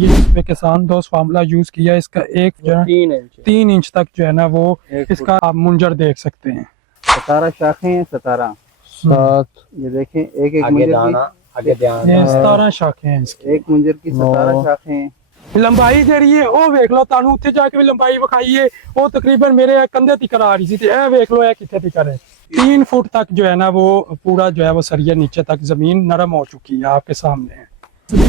ये इसमें किसान दोस्त फार्मूला यूज किया, इसका एक जो है 3 इंच तक जो है ना वो इसका आप मुंजर देख सकते हैं। 17 शाखें हैं, 17 7 ये देखें, एक एक आगे मुंजर दाना आगे ध्यान ये 17 शाखें हैं इसकी। की, एक मुंजर की 17 शाखें हैं। लंबाई ਜਿਹੜੀ ਹੈ ਉਹ ਵੇਖ ਲਓ, ਤੁਹਾਨੂੰ ਉੱਥੇ ਜਾ ਕੇ ਵੀ ਲੰਬਾਈ ਵਿਖਾਈਏ, ਉਹ तकरीबन मेरे कंधे तिकर आ रही थी। ਇਹ ਵੇਖ ਲਓ ਇਹ ਕਿੱਥੇ तिकर है। 3 फुट तक जो है ना वो पूरा जो है वो सरिया नीचे तक जमीन नरम हो चुकी है, आपके सामने है।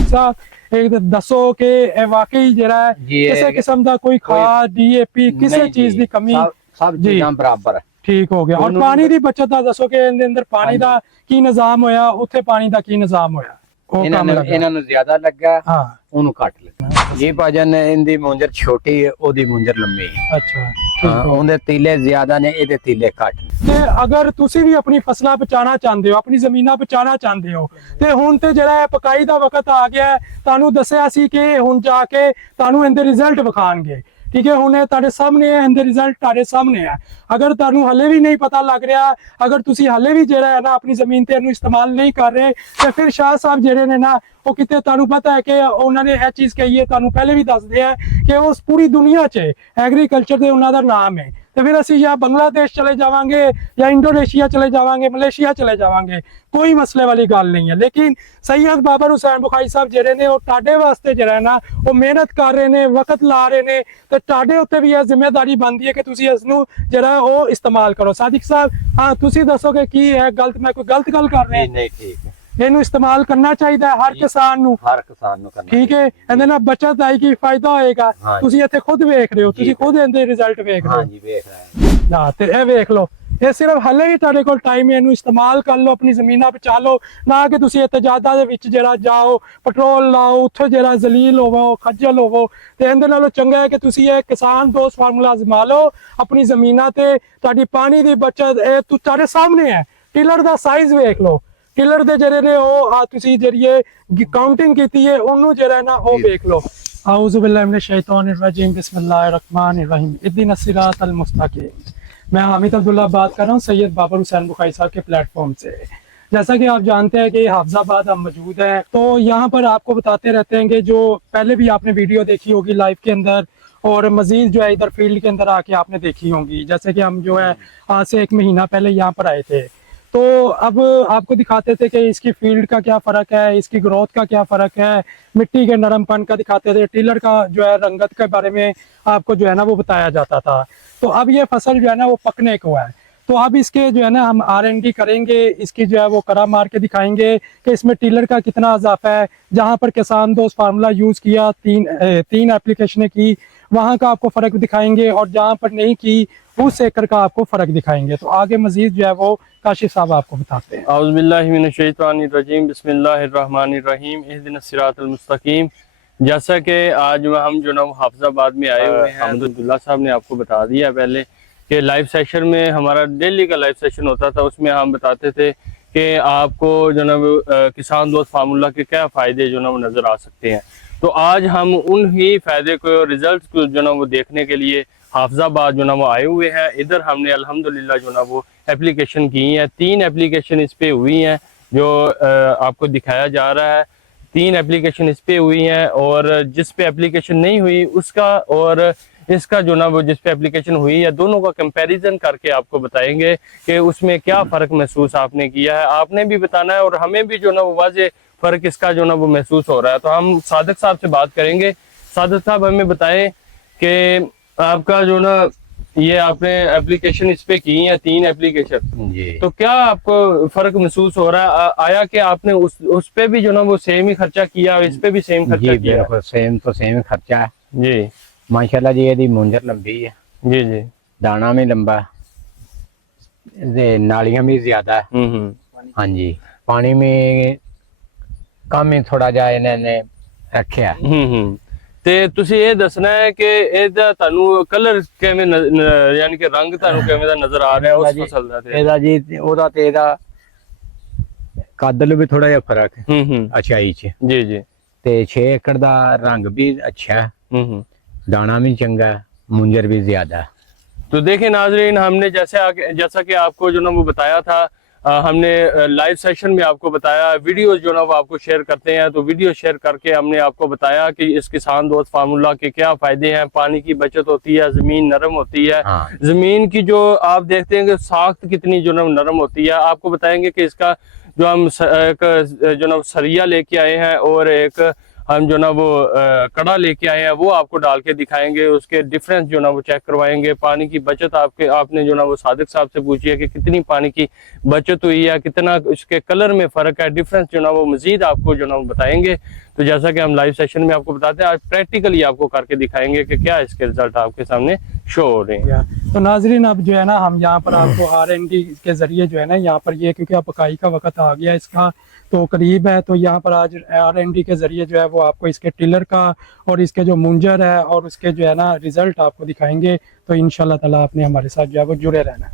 साहब एक दसो कि वाकई जरा किसी किस्म का कोई खाद DAP किसी चीज की कमी सब चीज़ां बराबर है। ठीक हो गया। और पानी की बचत का दसो कि ਇਹਦੇ ਅੰਦਰ ਪਾਣੀ ਦਾ ਕੀ ਨਿਜ਼ਾਮ ਹੋਇਆ, ਉੱਥੇ ਪਾਣੀ ਦਾ ਕੀ ਨਿਜ਼ਾਮ ਹੋਇਆ। ਉਹ ਕੰਮ ਲੱਗਾ। ਇਹਨਾਂ ਨੂੰ ਜ਼ਿਆਦਾ ਲੱਗਾ, ਹਾਂ ਉਹਨੂੰ ਘੱਟ ਲੱਗਾ। ਇਹ ਭਾਜਨ ਇਹਦੀ ਮੁੰਜਰ ਛੋਟੀ ਹੈ, ਉਹਦੀ ਮੁੰਜਰ ਲੰਮੀ ਹੈ। ਅੱਛਾ ਹਾਂ, ਉਹਦੇ ਤੀਲੇ ਜ਼ਿਆਦਾ ਨੇ, ਇਹਦੇ ਤੀਲੇ ਘੱਟ। ਤੇ ਅਗਰ ਤੁਸੀਂ ਵੀ ਆਪਣੀ ਫਸਲਾਂ ਬਚਾਉਣਾ ਚਾਹੁੰਦੇ ਹੋ, ਆਪਣੀ ਜ਼ਮੀਨਾਂ ਬਚਾਉਣਾ ਚਾਹੁੰਦੇ ਹੋ, ਤੇ ਹੁਣ ਤੇ ਜਿਹੜਾ ਹੈ ਪਕਾਈ ਦਾ ਵਕਤ ਆ ਗਿਆ ਹੈ। ਤੁਹਾਨੂੰ ਦੱਸਿਆ ਸੀ ਕਿ ਹੁਣ ਜਾ ਕੇ ਤੁਹਾਨੂੰ ਇਹਦੇ ਰਿਜ਼ਲਟ ਵਿਖਾਣਗੇ। ठीक है, ਹੁਣ ਤੁਹਾਡੇ ਸਾਹਮਣੇ ਹੈ, ਇਹਦੇ ਰਿਜ਼ਲਟ ਤੁਹਾਡੇ ਸਾਹਮਣੇ ਹੈ। ਅਗਰ ਤੁਹਾਨੂੰ ਹਲੇ ਵੀ ਨਹੀਂ ਪਤਾ ਲੱਗ ਰਿਹਾ, ਅਗਰ ਤੁਸੀਂ ਹਲੇ ਵੀ ਜਿਹੜਾ ਹੈ ਨਾ ਆਪਣੀ ਜ਼ਮੀਨ ਤੇ ਇਹਨੂੰ ਇਸਤੇਮਾਲ ਨਹੀਂ ਕਰ ਰਹੇ, ਤੇ ਫਿਰ ਸ਼ਾਹ ਸਾਹਿਬ ਜਿਹੜੇ ਨੇ ਨਾ ਉਹ ਕਿਤੇ ਤੁਹਾਨੂੰ ਪਤਾ ਹੈ ਕਿ ਉਹਨਾਂ ਨੇ ਇਹ ਚੀਜ਼ ਕਹੀ ਹੈ, ਤੁਹਾਨੂੰ ਪਹਿਲੇ ਵੀ ਦੱਸਦੇ ਆ ਕਿ ਉਸ ਪੂਰੀ ਦੁਨੀਆ 'ਚ ਐਗਰੀਕਲਚਰ ਦੇ ਉਹਨਾਂ ਦਾ ਨਾਮ ਹੈ। ਤੇ ਫਿਰ ਅਸੀਂ ਜਾਂ ਬੰਗਲਾदेश ਚਲੇ ਜਾਵਾਂਗੇ ਜਾਂ ਇੰਡੋਨੇਸ਼ੀਆ ਚਲੇ ਜਾਵਾਂਗੇ, ਮਲੇਸ਼ੀਆ ਚਲੇ ਜਾਵਾਂਗੇ, ਕੋਈ ਮਸਲੇ ਵਾਲੀ ਗੱਲ ਨਹੀਂ ਹੈ। ਲੇਕਿਨ ਸੈयद ਬਾਬਰ ਹੁਸੈਨ ਬੁਖਾਰੀ ਸਾਹਿਬ ਜਿਹੜੇ ਨੇ ਉਹ ਤੁਹਾਡੇ ਵਾਸਤੇ ਜਿਹੜਾ ਨਾ ਉਹ ਮਿਹਨਤ ਕਰ ਰਹੇ ਨੇ, ਵਕਤ ਲਾ ਰਹੇ ਨੇ, ਤੇ ਤੁਹਾਡੇ ਉੱਤੇ ਵੀ ਇਹ ਜ਼ਿੰਮੇਵਾਰੀ ਬਣਦੀ ਹੈ ਕਿ ਤੁਸੀਂ ਇਸ ਨੂੰ ਜਿਹੜਾ ਉਹ ਇਸਤੇਮਾਲ ਕਰੋ। ਸਾਦਿਕ ਸਾਹਿਬ, ਹਾਂ ਤੁਸੀਂ ਦੱਸੋਗੇ ਕੀ ਹੈ ਗਲਤ, ਮੈਂ ਕੋਈ ਗਲਤ ਗੱਲ ਕਰ ਰਿਹਾ? ਨਹੀਂ ਠੀਕ ਹੈ, ਇਹਨੂੰ ਇਸਤੇਮਾਲ ਕਰਨਾ ਚਾਹੀਦਾ ਹੈ ਹਰ ਕਿਸਾਨ ਨੂੰ। ਹਰ ਕਿਸਾਨ ਨੂੰ ਕਰਨਾ। ਠੀਕ ਹੈ, ਇਹਦੇ ਨਾਲ ਬਚਤ ਆਏਗੀ, ਫਾਇਦਾ ਹੋਏਗਾ। ਤੁਸੀਂ ਇੱਥੇ ਖੁਦ ਵੇਖ ਰਹੇ ਹੋ, ਤੁਸੀਂ ਖੁਦ ਇਹਦੇ ਰਿਜ਼ਲਟ ਵੇਖ ਰਹੇ ਹੋ। ਹਾਂਜੀ ਵੇਖ ਰਹੇ ਨਾ ਤੇ ਇਹ ਵੇਖ ਲਓ, ਇਹ ਸਿਰਫ ਹਲੇ ਹੀ ਤੁਹਾਡੇ ਕੋਲ ਟਾਈਮ ਹੈ, ਇਹਨੂੰ ਇਸਤੇਮਾਲ ਕਰ ਲਓ, ਆਪਣੀ ਜ਼ਮੀਨਾਂ ਬਚਾ ਲਓ। ਨਾ ਕਿ ਤੁਸੀਂ ਇਤਜਾਦਾਂ ਦੇ ਵਿੱਚ ਜਿਹੜਾ ਜਾਓ, ਪੈਟਰੋਲ ਲਾਓ, ਉੱਥੇ ਜਿਹੜਾ ਜ਼ਲੀਲ ਹੋਵੋ, ਖੱਜਲ ਹੋਵੋ। ਤੇ ਇਹਦੇ ਨਾਲੋਂ ਚੰਗਾ ਹੈ ਕਿ ਤੁਸੀਂ ਇਹ ਕਿਸਾਨ ਦੋਸਤ ਫਾਰਮੂਲਾ ਅਜ਼ਮਾ ਲਓ ਆਪਣੀ ਜ਼ਮੀਨਾਂ ਤੇ। ਤੁਹਾਡੀ ਪਾਣੀ ਦੀ ਬਚਤ ਇਹ ਤੁਹਾਡੇ ਸਾਹਮਣੇ ਹੈ। ਟਿਲਰ ਦਾ ਸਾਈਜ਼ ਵੇਖ ਲਓ, ਟਿਲਰ ਦੇ ਜਿਹੜੇ ਨੇ ਉਹ ਤੁਸੀਂ ਜਿਹੜੀ ਕਾਊਂਟਿੰਗ ਕੀਤੀ ਹੈ ਉਹਨੂੰ ਜਿਹੜਾ ਨਾ ਉਹ ਵੇਖ ਲਓ। ਆਊज़ु बिल्लाहि मिनश शैतानिर रजीम, बिस्मिल्लाहिर रहमानिर रहीम, इहदिना सिरातल मुस्तकीम। मैं हामिद अब्दुल्ला बात कर रहा हूँ सैयद बाबर हुसैन बुखारी साहब के प्लेटफॉर्म से। जैसा कि आप जानते हैं कि हाफिजाबाद हम मौजूद हैं, तो यहाँ पर आपको बताते रहते हैं कि जो पहले भी आपने वीडियो देखी होगी लाइव के अंदर, और मजीद जो है इधर फील्ड के अंदर आके आपने देखी होंगी। जैसे कि हम जो है आज से 1 महीना पहले यहाँ पर आए थे, तो अब आपको दिखाते थे कि इसकी फील्ड का क्या फ़र्क है, इसकी ग्रोथ का क्या फ़र्क है, मिट्टी के नरमपन का दिखाते थे, टिलर का जो है रंगत के बारे में आपको जो है ना वो बताया जाता था। तो अब ये फसल जो है ना वो पकने को है, तो अब इसके जो है ना हम R&D करेंगे, इसकी जो है वो करा मार के दिखाएंगे कि इसमें टिलर का कितना इजाफा है। जहाँ पर किसान दोस्त फार्मूला यूज़ किया, तीन एप्लीकेशनें की, वहाँ का आपको फ़र्क दिखाएंगे, और जहाँ पर नहीं की उस एकड़ का आपको फ़र्क दिखाएंगे। तो आगे मजीद जो है वो काशिफ साहब आपको बताते हैं। औज़ु बिल्लाहि मिनश शैतानिर रजीम, बिस्मिल्लाहिर रहमानिर रहीम, इहदिनस सिरातल मुस्तकीम। जैसा कि आज हम जो ना हाफिजाबाद में आए हुए हैं, अब्दुल्ला साहब ने आपको बता दिया पहले कि लाइव सेशन में हमारा डेली का लाइव सेशन होता था, उसमें हम बताते थे कि आपको जो ना किसान दोस्त फार्मूला के क्या फ़ायदे जो ना वो नज़र आ सकते हैं। तो आज हम उन ही फ़ायदे को, रिजल्ट को जो ना वो देखने के लिए हाफिजाबाद जो ना वो आए हुए हैं। इधर हमने अल्हम्दुलिल्लाह जो ना वो एप्लीकेशन की है, 3 एप्लीकेशन इस पे हुई हैं जो आपको दिखाया जा रहा है। 3 एप्लीकेशन इस पे हुई हैं, और जिस पे एप्लीकेशन नहीं हुई उसका और इसका जो ना वो जिस पे एप्लीकेशन हुई है, दोनों का कंपैरिजन करके आपको बताएंगे कि उसमें क्या फ़र्क महसूस आपने किया है। आपने भी बताना है और हमें भी जो ना वो वाज़े फ़र्क इसका जो ना वो महसूस हो रहा है। तो हम सादिक साहब से बात करेंगे। सादिक साहब हमें बताएं कि आपका जो ना ये आपने एप्लीकेशन इस पे की है, 3 एप्लीकेशन जी, तो क्या आपको फर्क महसूस हो रहा है? आया कि आपने उस पे भी जो ना वो सेम ही खर्चा किया और इस पे भी सेम खर्चा किया? बिल्कुल सेम तो सेम खर्चा है जी माशाल्लाह जी। यदि मुंजर लंबी है जी जी, दाना भी लंबा है, नालियां भी ज्यादा है। हाँ जी, पानी में कम ही थोड़ा जा इन्होंने रखा। ਤੇ ਤੁਸੀਂ ਇਹ ਦੱਸਣਾ ਹੈ ਕਿ ਇਹਦਾ ਤੁਹਾਨੂੰ ਕਲਰ ਕਿਵੇਂ ਯਾਨੀ ਕਿ ਰੰਗ ਤੁਹਾਨੂੰ ਕਿਵੇਂ ਦਾ ਨਜ਼ਰ ਆ ਰਿਹਾ ਉਸ ਫਸਲ ਦਾ? ਤੇ ਇਹਦਾ ਜੀ ਉਹਦਾ ਤੇ ਇਹਦਾ ਕੱਦ ਵੀ ਥੋੜਾ ਜਿਹਾ ਫਰਕ ਹੈ ਅਛਾਈ ਚ। ਜੀ ਜੀ, ਤੇ 6 एकड़ ਦਾ रंग भी अच्छा है, दाना भी चंगा है, मुंजर भी ज्यादा है। तो देखिए नाजरीन, हमने जैसा कि आपको जो ना वो बताया था, हमने लाइव सेशन में आपको बताया, वीडियो जो ना वो आपको शेयर करते हैं, तो वीडियो शेयर करके हमने आपको बताया कि इस किसान दोस्त फार्मूला के क्या फायदे हैं। पानी की बचत होती है, जमीन नरम होती है, जमीन की जो आप देखते हैं कि साख्त कितनी जो ना नरम होती है। आपको बताएंगे कि इसका जो हम एक जो ना सरिया लेके आए हैं और एक हम जो ना वो कड़ा लेके आए हैं, वो आपको डाल के दिखाएंगे, उसके डिफरेंस जो ना वो चेक करवाएंगे। पानी की बचत आपने जो ना वो सादिक साहब से पूछी है कि कितनी पानी की बचत हुई है, कितना उसके कलर में फर्क है, डिफरेंस जो ना वो मजीद आपको जो ना वो बताएंगे। तो जैसा कि हम लाइव सेशन में आपको बताते हैं, आज प्रैक्टिकली आपको करके दिखाएंगे कि क्या इसके रिजल्ट आपके सामने शो हो रहे हैं। तो नाजरीन, अब जो है ना हम यहाँ पर आपको R&D के जरिए जो है ना यहाँ पर ये, क्योंकि अब पकाई का वक्त आ गया इसका तो करीब है, तो यहाँ पर आज R&D के जरिए जो है वो आपको इसके टिलर का और इसके जो मुंजर है और उसके जो है ना रिजल्ट आपको दिखाएंगे। तो इंशाल्लाह ताला आपने हमारे साथ जो है वो जुड़े रहना।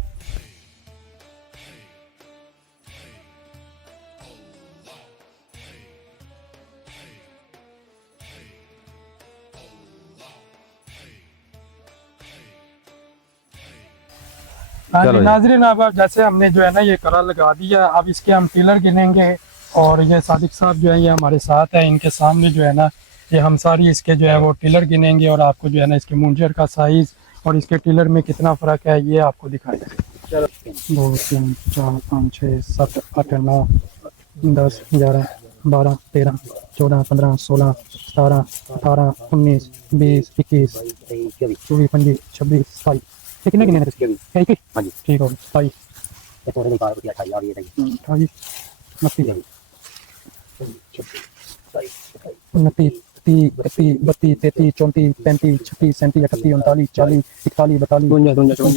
हाँ जी नाजरीन, अब जैसे हमने जो है ना ये कड़ा लगा दिया, अब इसके हम टिलर गिनेंगे और ये सादिक साहब जो है ये हमारे साथ है, इनके सामने जो है ना ये हम सारी इसके जो है वो टिलर गिनेंगे और आपको जो है ना इसके मुंजर का साइज और इसके टिलर में कितना फ़र्क है ये आपको दिखाएंगे। 2 3 4 5 6 7 8 9 10 11 12 13 14 15 16 17 18 19 20 21 24 25 26 27 कितने गिने थे? हाँ जी ठीक हो 27 28 29 30 31 32 33 34 35 36 37 38 39 40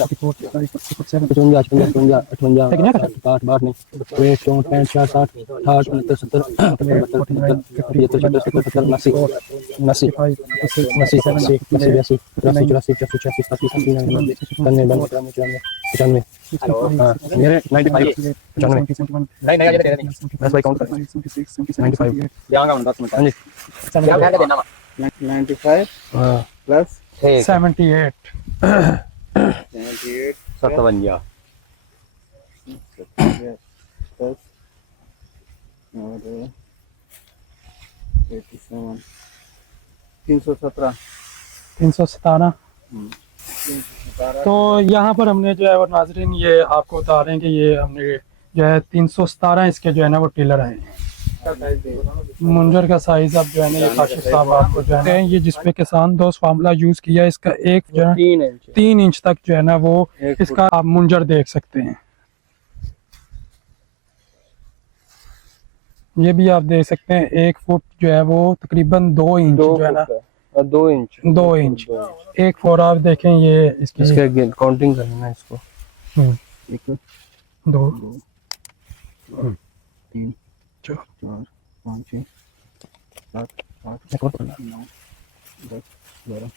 41 42 मेरे 95 बस भाई काउंट कर 95 यहां का 10 मिनट क्या कहते देना 95 प्लस 78 57 प्लस और 87 317 317। तो यहाँ पर हमने जो है वो नाजरीन ये आपको बता रहे हैं कि ये हमने जो है 317 इसके जो है ना वो टिलर हैं। मुंजर का साइज अब जो है ना ये काशिफ साहब आपको जो है ना ये जिसपे किसान दोस्त फार्मूला यूज किया इसका एक जो है 3 इंच तक जो है ना वो इसका आप मुंजर देख सकते हैं। ये भी आप देख सकते हैं 1 फुट जो है वो तकरीबन 2 इंच जो है ना 2 इंच 1 फुट आप देखें ये इसकी काउंटिंग करना है इसको 1 2 3 4 5 6 7 8 9 10 11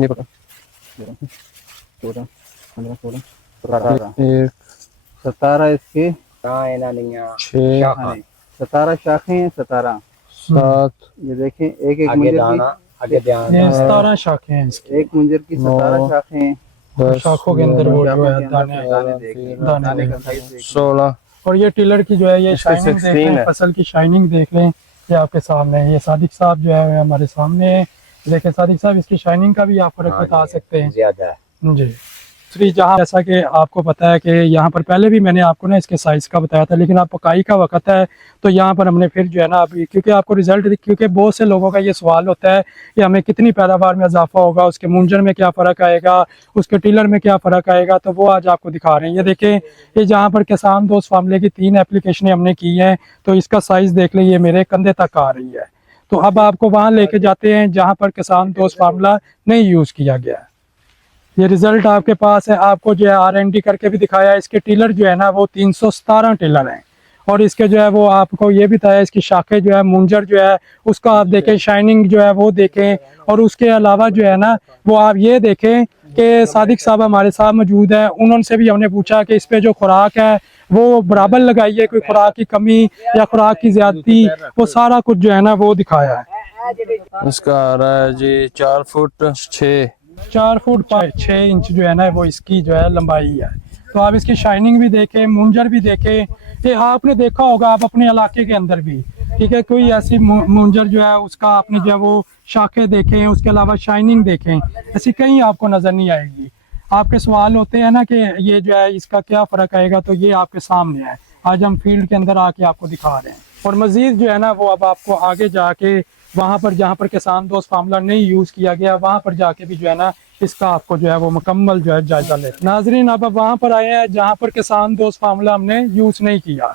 ये पकड़ 14 15 16 17 इसके 17 शाखें हैं 17 7 ये देखें एक एक मुंजर की ये 17 शाखें हैं इसकी। एक मुंजर की 17 शाखें हैं। शाखों के अंदर वो जो है दाने दाने का साइज देखें। 16 और ये टिलर की जो है ये शाइनिंग देख 16 लें, है। फसल की शाइनिंग देख लें, ये आपके सामने है। ये सादिक साहब जो है हमारे सामने है। देखें सादिक साहब इसकी शाइनिंग का भी आप फर्क बता सकते हैं ज्यादा है जी। दूसरी जहाँ जैसा कि आपको पता है कि यहाँ पर पहले भी मैंने आपको ना इसके साइज़ का बताया था, लेकिन आप पकाई का वक्त है तो यहाँ पर हमने फिर जो है ना अभी क्योंकि आपको रिजल्ट, क्योंकि बहुत से लोगों का ये सवाल होता है कि हमें कितनी पैदावार में इजाफा होगा, उसके मुंजर में क्या फ़र्क आएगा, उसके टिलर में क्या फ़र्क आएगा, तो वो आज आपको दिखा रहे हैं। ये देखें, ये जहाँ पर किसान दोस्त फार्मूले की 3 एप्लीकेशनें हमने की हैं, तो इसका साइज़ देख लें, ये मेरे कंधे तक आ रही है। तो अब आपको वहाँ लेके जाते हैं जहाँ पर किसान दोस्त फार्मूला नहीं यूज़ किया गया है। ये रिजल्ट आपके पास है। आपको जो है R&D करके भी दिखाया। इसके टिलर जो है ना वो 317 टिलर हैं और इसके जो है वो आपको ये भी बताया इसकी शाखें जो है, मुंजर जो है उसका आप देखें, शाइनिंग जो है वो देखें। और उसके अलावा जो है ना वो आप ये देखें कि सादिक साहब हमारे साथ मौजूद है, उन्होंने भी हमने पूछा कि इस पे जो खुराक है वो बराबर लगाइए, कोई खुराक की कमी या खुराक की ज्यादती, वो सारा कुछ जो है ना वो दिखाया है। इसका आ रहा है जी 4 फुट 6 4 फुट 6 इंच जो है ना वो इसकी जो है लंबाई है। तो आप इसकी शाइनिंग भी देखें, मुंजर भी देखें। ये आपने देखा होगा आप अपने इलाके के अंदर भी, ठीक है, कोई ऐसी मुंजर जो है उसका आपने जो है वो शाखें देखें, उसके अलावा शाइनिंग देखें, ऐसी कहीं आपको नज़र नहीं आएगी। आपके सवाल होते हैं ना कि ये जो है इसका क्या फ़र्क आएगा, तो ये आपके सामने है। आज हम फील्ड के अंदर आके आपको दिखा रहे हैं। और मज़ीद जो है ना वो अब आपको आगे जाके वहाँ पर जहाँ पर किसान दोस्त फार्मूला नहीं यूज़ किया गया, वहाँ पर जाके भी जो है ना इसका आपको जो है वो मुकम्मल जो है जायज़ा ले। नाजरीन अब वहाँ पर आए हैं जहाँ पर किसान दोस्त फार्मूला हमने यूज़ नहीं किया।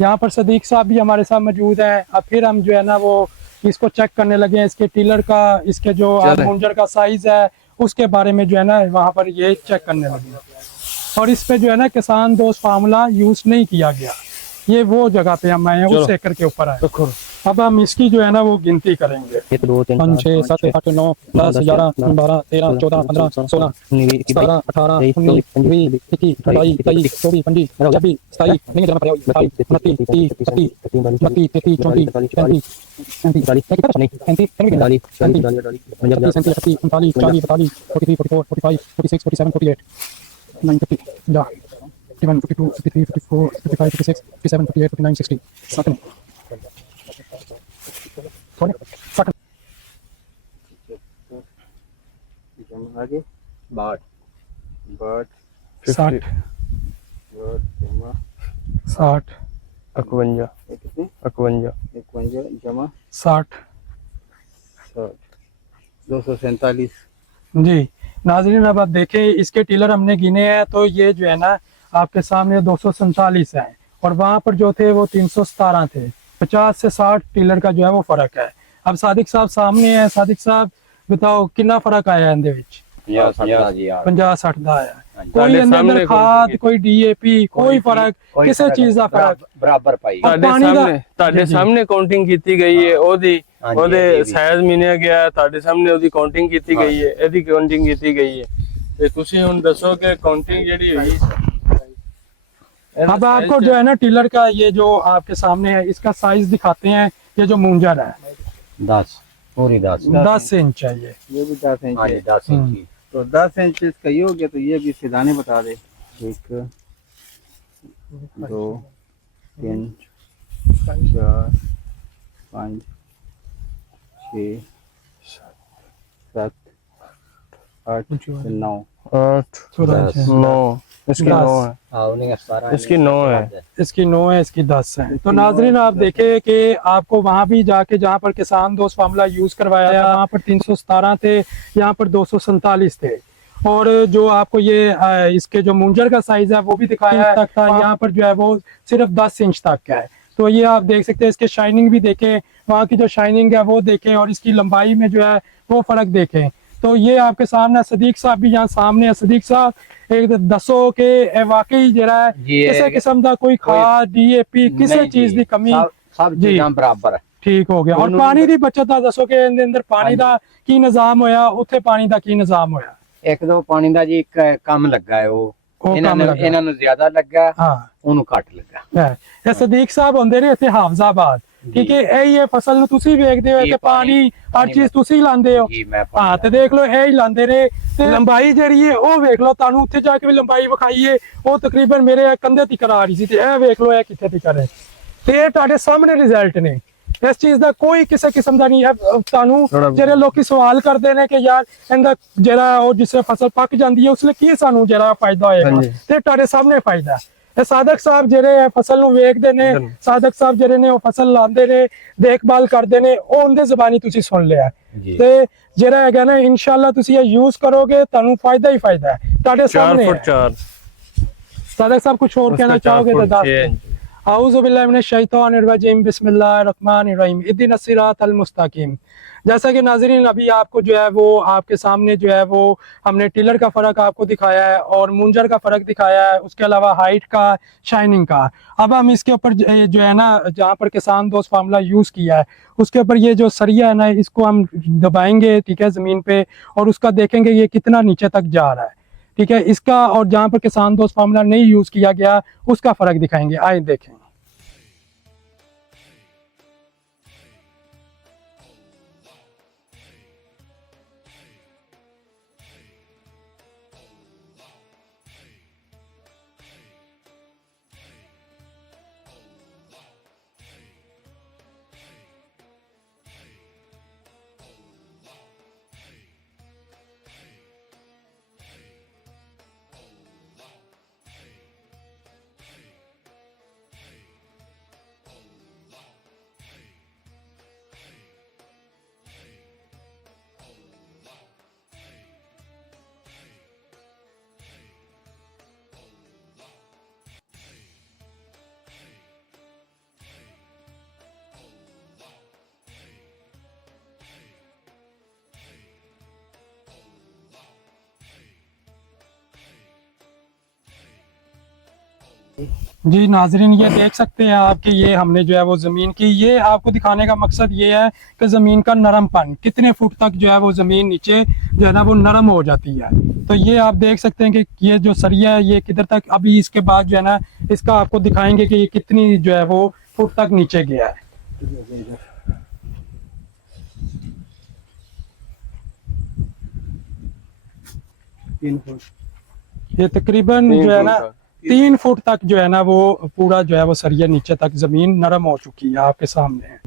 यहाँ पर सदीक साहब भी हमारे साथ मौजूद हैं। अब फिर हम जो है ना वो इसको चेक करने लगे हैं, इसके टिलर का, इसके जो मुंजर का साइज़ है उसके बारे में जो है ना वहाँ पर ये चेक करने लगे। और इस पे जो है ना किसान दोस्त फार्मूला यूज़ नहीं किया गया। ये वो जगह पे हम आए हैं, उस एकड़ के ऊपर आए। अब हम इसकी जो है ना वो गिनती करेंगे। 1 2 3 5 6 7 8 9 10 11 12 13 14 15 16 17 18 19 20 21 22 23 24 25 26 27 नहीं जमा 28 29 30 31 32 33 34 35 35 51 52 53 54 55 56 57 58 59 60 second आगे 62 बर्ड 60 बर्ड जमा 60 51 ये कितने 51 51 जमा 60 60 247 जी। नाजरीन अब आप देखें इसके टिलर हमने गिने हैं तो ये जो है ना आपके सामने 247 है और वहाँ पर जो थे वो 317 थे। 50 से 60 टिलर का जो है वो फर्क है। अब सादिक साहब सामने है। सादिक साहब बताओ कितना फर्क आया इंदे विच? 50-60 ਦਾ ਆਇਆ। ਕੋਈ ਇਹਦੇ ਅੰਦਰ ਖਾਦ, ਕੋਈ ਡੀਏਪੀ, ਕੋਈ ਫਰਕ, ਕਿਸੇ ਚੀਜ਼ ਦਾ ਫਰਕ ਬਰਾਬਰ ਪਾਈ। ਤੁਹਾਡੇ ਸਾਹਮਣੇ ਕਾਊਂਟਿੰਗ ਕੀਤੀ ਗਈ ਹੈ ਉਹਦੇ ਸਾਈਜ਼ ਮਿਲਿਆ ਗਿਆ, ਤੁਹਾਡੇ ਸਾਹਮਣੇ ਉਹਦੀ ਕਾਊਂਟਿੰਗ ਕੀਤੀ ਗਈ ਹੈ, ਇਹਦੀ ਕਾਊਂਟਿੰਗ ਕੀਤੀ ਗਈ ਹੈ। ਤੇ ਤੁਸੀਂ ਹੁਣ ਦੱਸੋ ਕਿ ਕਾਊंटिंग ਜਿਹੜੀ होगी। अब आपको जो है ना टिलर का ये जो आपके सामने है इसका साइज दिखाते हैं। ये जो मुंजर है 10 पूरी 10 10 इंच है ये भी 10 इंच हाँ है। जी 10 इंच। तो 10 इंच इसका ये हो गया। तो ये भी इसके दाने बता दे। 1 2 3 4 5 6 7 8 9 9 इसकी 9 है, हाँ उन्हें 17 इसकी 9 है, इसकी 9 है, इसकी 10 है। तो नाजरीन आप देखें कि आपको वहाँ भी जाके जहाँ पर किसान दोस्त फार्मूला यूज करवाया वहाँ पर 317 थे, यहाँ पर 247 थे। और जो आपको ये इसके जो मुंजर का साइज है वो भी दिखाया तक था, यहाँ पर जो है वो सिर्फ 10 इंच तक का है। तो ये आप देख सकते हैं। इसके शाइनिंग भी देखें, वहाँ की जो शाइनिंग है वो देखें और इसकी लंबाई में जो है वो फर्क देखें। तो ये आपके सामने सदीक साहब भी यहाँ सामने है। सदीक साहब एक दसो के वाकई जरा है किसी किस्म का कोई खाद डीएपी किसी चीज की कमी सब चीज़ां बराबर है। ठीक हो गया। और पानी की बचत का दसो के अंदर पानी का की निजाम होया, उत्थे पानी का की निजाम होया? एक दो पानी ਦਾ ਜੀ ਕੰਮ ਲੱਗਾ ਹੈ ਉਹ ਉਹ ਇਹਨਾਂ ਕੰਮ ਨੂੰ ਲੱਗਾ। ਇਹਨਾਂ ਨੂੰ ਜ਼ਿਆਦਾ ਲੱਗਾ हाँ ਉਹਨੂੰ ਘੱਟ ਲੱਗਾ। है। ਇਹ ਸਦੀਕ ਸਾਹਿਬ ਹੁੰਦੇ ਨੇ ਇੱਥੇ ਹਾਫਜ਼ਾਬਾਦ, ਠੀਕ ਹੈ। ਇਹ ਫਸਲ ਨੂੰ ਤੁਸੀਂ ਵੇਖਦੇ ਹੋ ਜੀ, ਕਿ ਪਾਣੀ ਹਰ ਪਾਣੀ ਚੀਜ਼ ਤੁਸੀਂ ਲਾਉਂਦੇ ਹੋ। ਜੀ ਮੈਂ ਹਾਂ ਤੇ ਦੇਖ ਲਓ ਇਹ ਹੀ ਲਾਉਂਦੇ ਨੇ ਤੇ ਲੰਬਾਈ ਜਿਹੜੀ ਹੈ ਉਹ ਵੇਖ ਲਓ। ਤੁਹਾਨੂੰ ਉੱਥੇ ਜਾ ਕੇ ਵੀ ਲੰਬਾਈ ਵਿਖਾਈਏ, ਉਹ ਤਕਰੀਬਨ ਮੇਰੇ ਕੰਧੇ ਤੱਕ ਆ ਰਹੀ ਸੀ ਤੇ ਇਹ ਵੇਖ ਲਓ ਇਹ ਕਿੱਥੇ ਤੱਕ ਹੈ। ਤੇ ਇਹ ਤੁਹਾਡੇ ਸਾਹਮਣੇ ਰਿਜ਼ਲਟ ਨੇ। ਇਸ ਚੀਜ਼ ਦਾ ਕੋਈ ਕਿਸੇ ਕਿਸਮ ਦਾ ਨਹੀਂ ਹੈ। ਤੁਹਾਨੂੰ ਜਿਹੜੇ ਲੋਕੀ ਸਵਾਲ ਕਰਦੇ ਨੇ ਕਿ ਯਾਰ ਇਹਦਾ ਜਿਹੜਾ ਉਹ ਜਿਸ ਫਸਲ ਪੱਕ ਜਾਂਦੀ ਹੈ ਉਸ ਲਈ ਕੀ ਸਾਨੂੰ ਜਿਹੜਾ ਫਾਇਦਾ ਹੋਏਗਾ, ਤੇ ਤੁਹਾਡੇ ਸਾਹਮਣੇ ਫਾਇਦਾ ਹੈ। ਇਹ ਸਾਦਕ ਸਾਹਿਬ ਜਿਹੜੇ ਫਸਲ ਨੂੰ ਵੇਖਦੇ ਨੇ, ਸਾਦਕ ਸਾਹਿਬ ਜਿਹੜੇ ਨੇ ਉਹ ਫਸਲ ਲਾਉਂਦੇ ਨੇ, ਦੇਖਭਾਲ ਕਰਦੇ ਨੇ, ਉਹ ਉਹਦੇ ਜ਼ਬਾਨੀ ਤੁਸੀਂ ਸੁਣ ਲਿਆ। ਤੇ ਜਿਹੜਾ ਹੈਗਾ ਨਾ ਇਨਸ਼ਾਅੱਲਾ ਤੁਸੀਂ ਇਹ ਯੂਜ਼ ਕਰੋਗੇ ਤੁਹਾਨੂੰ ਫਾਇਦਾ ਹੀ ਫਾਇਦਾ ਹੈ। ਤੁਹਾਡੇ 4 ਸਾਹਮਣੇ फुट 4 सादक साहब कुछ और कहना चाहोगे तो दस। आऊज़ु बिल्लाहि मिनश शैतानिर रजीम बिस्मिल्लाहिर रहमानिर रहीम इहदिनस सिरातल मुस्तकीम। जैसा कि नाज़रीन अभी आपको जो है वो आपके सामने जो है वो हमने टिलर का फ़र्क आपको दिखाया है और मुंजर का फ़र्क दिखाया है, उसके अलावा हाइट का, शाइनिंग का। अब हम इसके ऊपर जो है ना जहाँ पर किसान दोस्त फार्मूला यूज़ किया है उसके ऊपर ये जो सरिया है ना इसको हम दबाएंगे, ठीक है, ज़मीन पे, और उसका देखेंगे ये कितना नीचे तक जा रहा है, ठीक है, इसका। और जहाँ पर किसान दोस्त फार्मूला नहीं यूज़ किया गया उसका फ़र्क दिखाएंगे। आए देखें। जी नाजरीन, ये देख सकते हैं आप कि ये हमने जो है वो ज़मीन की, ये आपको दिखाने का मकसद ये है कि ज़मीन का नरमपन कितने फुट तक जो है वो ज़मीन नीचे जो है ना वो नरम हो जाती है। तो ये आप देख सकते हैं कि ये जो सरिया है ये किधर तक, अभी इसके बाद जो है ना इसका आपको दिखाएंगे कि ये कितनी जो है वो फुट तक नीचे गया है। 3 फुट। ये तकरीबन जो है ना 3 फुट तक जो है ना वो पूरा जो है वो सरिया नीचे तक जमीन नरम हो चुकी है आपके सामने है।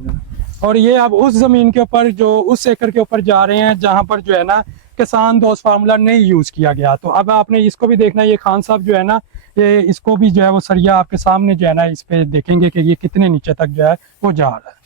और ये अब उस जमीन के ऊपर जो उस एकड़ के ऊपर जा रहे हैं जहां पर जो है ना किसान दोस्त फार्मूला नहीं यूज किया गया। तो अब आपने इसको भी देखना, ये खान साहब जो है ना ये इसको भी जो है वो सरिया आपके सामने जो है ना इस पे देखेंगे कि ये कितने नीचे तक जो है वो जा रहा है।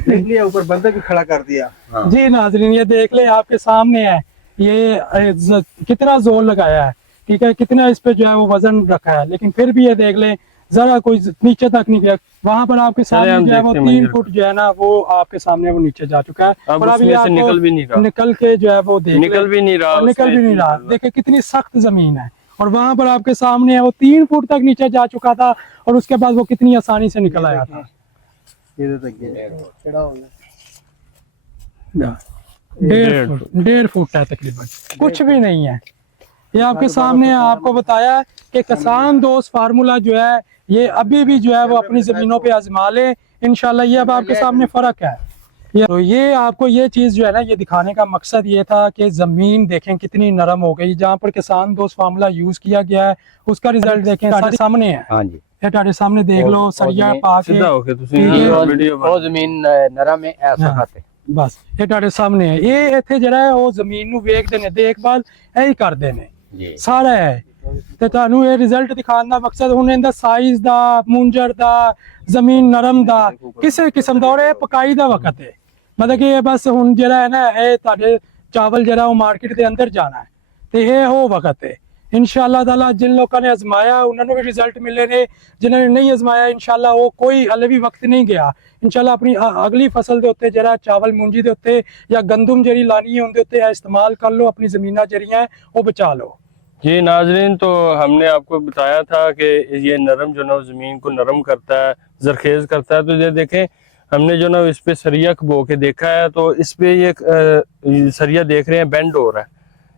देख लिया, ऊपर बंदर भी खड़ा कर दिया। हाँ। जी नाजरीन, ये देख ले आपके सामने है, ये कितना जोर लगाया है, ठीक है, कितना इस पे जो है वो वजन रखा है, लेकिन फिर भी ये देख ले जरा कोई नीचे तक नहीं गया। वहां पर आपके सामने जो है वो 3 फुट जो है ना वो आपके सामने वो नीचे जा चुका है। अब और अभी उसमें से आपको निकल भी नहीं रहा, निकल के जो है वो देख निकल भी नहीं रहा, निकल भी उसमें नहीं रहा। इतनी देखिए कितनी सख्त जमीन है, और वहां पर आपके सामने है वो 3 फुट तक नीचे जा चुका था, और उसके बाद वो कितनी आसानी से निकल आया था। इधर तक गया, खड़ा हो गया। 1.5 फुट है तकरीबन, कुछ भी नहीं है। ये आपके सामने आपको बताया कि किसान दोस्त फार्मूला जो है ये अभी भी जो है वो अपनी जमीनों पे आजमा ले इंशाल्लाह। ये अब आपके सामने फर्क है। तो ये आपको ये चीज जो है ना ये दिखाने का मकसद ये था कि जमीन देखें कितनी नरम हो गई। जहाँ पर किसान दोस्त फार्मूला यूज किया गया है उसका रिजल्ट देखें, सारे सामने है। हाँ जी, ये ਤੁਹਾਡੇ सामने देख लो, सरिया पा के सीधा होके ਤੁਸੀਂ ਵੀਡੀਓ ਉਹ ਜ਼ਮੀਨ ਨਰਮ ਹੈ ਐਸਾ ਖਾਤੇ ਬਸ ਇਹ ਤੁਹਾਡੇ ਸਾਹਮਣੇ ਹੈ। ਇਹ ਇੱਥੇ ਜਿਹੜਾ ਹੈ ਉਹ ਜ਼ਮੀਨ ਨੂੰ ਵੇਖਦੇ ਨੇ, ਦੇਖਭਾਲ ਇਹੀ ਕਰਦੇ ਨੇ ਜੀ। ਸਾਰਾ ਹੈ। ਤੇ ਤੁਹਾਨੂੰ ਇਹ ਰਿਜ਼ਲਟ ਦਿਖਾਉਣ ਦਾ ਮਕਸਦ ਹੁਣ ਇਹਦਾ ਸਾਈਜ਼ ਦਾ, ਮੁੰਜਰ ਦਾ, ਜ਼ਮੀਨ ਨਰਮ ਦਾ, ਕਿਸੇ ਕਿਸਮ ਦਾ, ਔਰ ਇਹ ਪਕਾਈ ਦਾ ਵਕਤ ਹੈ। मतलब कि बस हुन जरा है ना ये ताड़े चावल जरा वो मार्केट के अंदर जाना है, तो ये वो वक्त है। इंशाअल्लाह ताला जिन लोगों ने आजमाया उन्होंने भी रिजल्ट मिले ने, जिन्होंने नहीं आजमाया इंशाअल्लाह वो कोई हले भी वक्त नहीं गया। इंशाअल्लाह अपनी अगली फसल के उत्ते जरा चावल मूंजी के उत्ते या गंदम जरी लानी है उनके उत्ते इस्तेमाल कर लो, अपनी ज़मीनां जरियां हैं वो बचा लो। जी नाजरीन, तो हमने आपको बताया था कि ये नरम जो ना ज़मीन को नरम करता है, जरखेज़ करता है। तो ये देखें हमने जो ना इस पे सरिया बो के देखा है, तो इस पे ये सरिया देख रहे हैं बेंड हो रहा है।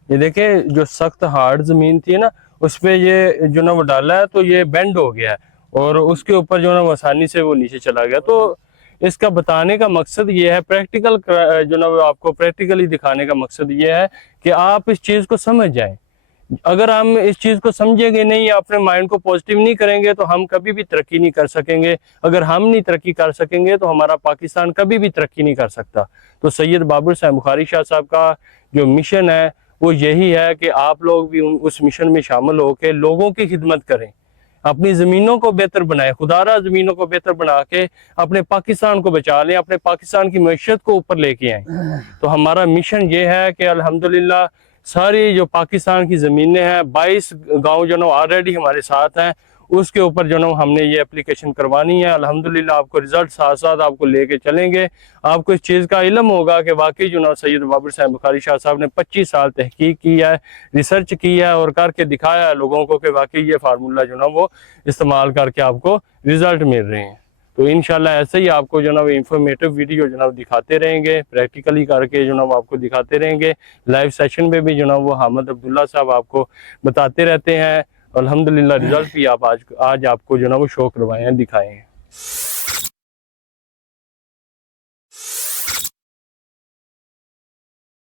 ये देखें जो सख्त हार्ड ज़मीन थी ना उस पे ये जो ना वो डाला है तो ये बेंड हो गया है, और उसके ऊपर जो ना वो आसानी से वो नीचे चला गया। तो इसका बताने का मकसद ये है, प्रैक्टिकल जो ना वो आपको प्रैक्टिकली दिखाने का मकसद ये है कि आप इस चीज़ को समझ जाएं। अगर हम इस चीज़ को समझेंगे नहीं, अपने माइंड को पॉजिटिव नहीं करेंगे तो हम कभी भी तरक्की नहीं कर सकेंगे। अगर हम नहीं तरक्की कर सकेंगे तो हमारा पाकिस्तान कभी भी तरक्की नहीं कर सकता। तो सैयद बाबर साहब बुखारी शाह साहब का जो मिशन है वो यही है कि आप लोग भी उस मिशन में शामिल होकर लोगों की खिदमत करें, अपनी ज़मीनों को बेहतर बनाएं, खुदारा ज़मीनों को बेहतर बना के अपने पाकिस्तान को बचा लें, अपने पाकिस्तान की मैशत को ऊपर लेके आएँ। तो हमारा मिशन ये है कि अल्हम्दुलिल्लाह सारी जो पाकिस्तान की ज़मीनें हैं, 22 गांव जो ना ऑलरेडी हमारे साथ हैं, उसके ऊपर जो ना हमने ये एप्लीकेशन करवानी है। अल्हम्दुलिल्लाह आपको रिजल्ट साथ साथ आपको लेके चलेंगे। आपको इस चीज़ का इल्म होगा कि वाकई जो ना सैयद बाबर साहब बुखारी शाह साहब ने 25 साल तहकीक की है, रिसर्च की है और करके दिखाया है लोगों को कि वाकई ये फार्मूला जो ना वो इस्तेमाल करके आपको रिजल्ट मिल रहे हैं। तो इंशाल्लाह ऐसे ही आपको जो ना वो इंफॉर्मेटिव वीडियो जो ना दिखाते रहेंगे, प्रैक्टिकली करके जो ना वो आपको दिखाते रहेंगे। लाइव सेशन में भी जो ना वो हामिद अब्दुल्ला साहब आपको बताते रहते हैं। अल्हम्दुलिल्लाह रिजल्ट भी आप आज आपको जो ना वो शो करवाए हैं, दिखाए हैं।